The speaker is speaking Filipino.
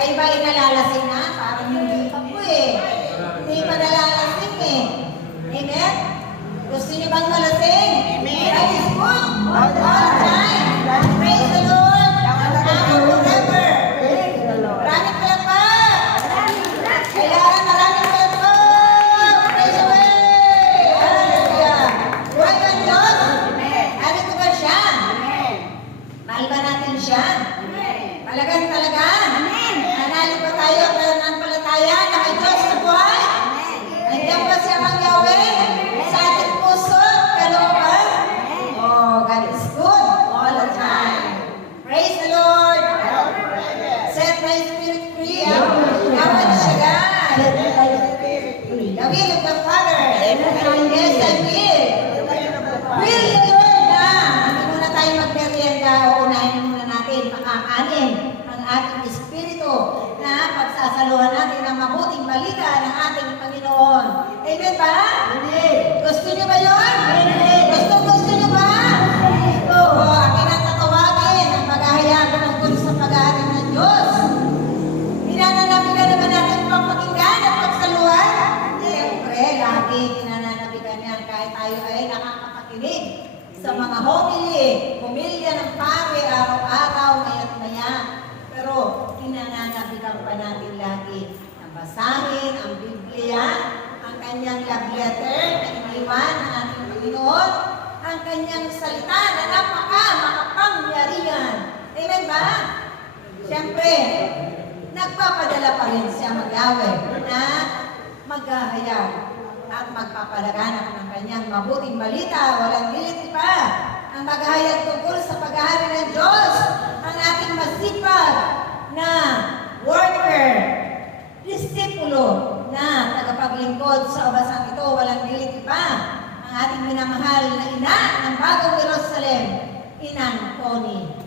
Kayo ba inalalasing na? Parang hindi pa po eh. Hindi pa nalalasing eh. Amen? Gusto niyo bang malasing? Amen. That is good. All the time. Praise the Lord. Forever. Maraming palakpak. Kailangan maraming palakpak. Praise the Lord. Hallelujah. Buhay ka Diyos. Ano ko ba siya? Mahal ba natin siya? Talagang talaga. Nanali ba tayo ng palataya na kay Diyos na buhay? Nandiyan ba siya ang Yahweh? Sa ating puso, kalooban? Oh, God is good all the time. Praise the Lord. Set my spirit free. Awan siya, God. The will of the Father. Yes, I will. Will the Lord na. Hindi muna tayo magmerienda. Uunahin muna natin makakanin ang ating espiritu na pagsasaluhan natin ang mabuting balita ng ating Panginoon. Amen ba? Gusto niyo ba yun? Gusto niyo ba? Oo, akin ang tatawagin ang paghahayagan ng puso sa pag-aaral ng Diyos. Pinananabigan naman natin pagpakinggan at pagsaluhan. Siyempre, lagi pinananabigan yan kahit tayo ay nakakapakinig sa mga homilya ng pare araw-araw, maya't maya. Pero pinananabigan pa natin lagi na basahin ang Biblia, ang kanyang love letter na iniwan ng ating Panginoon, ang kanyang salita na makapangyarihan. Amen ba? Siyempre, nagpapadala pa rin siya mag-Yahweh na maghahayag at magpapalaganap ng kanyang mabuting balita, walang diliti pa. Ang maghahayag tungkol sa pag-ahari ng Diyos, ang ating masipag na worker, disipulo na tagapaglingkod sa obasang ito, walang diliti pa. Ang ating minamahal na ina ng bagong Jerusalem, Inang Connie.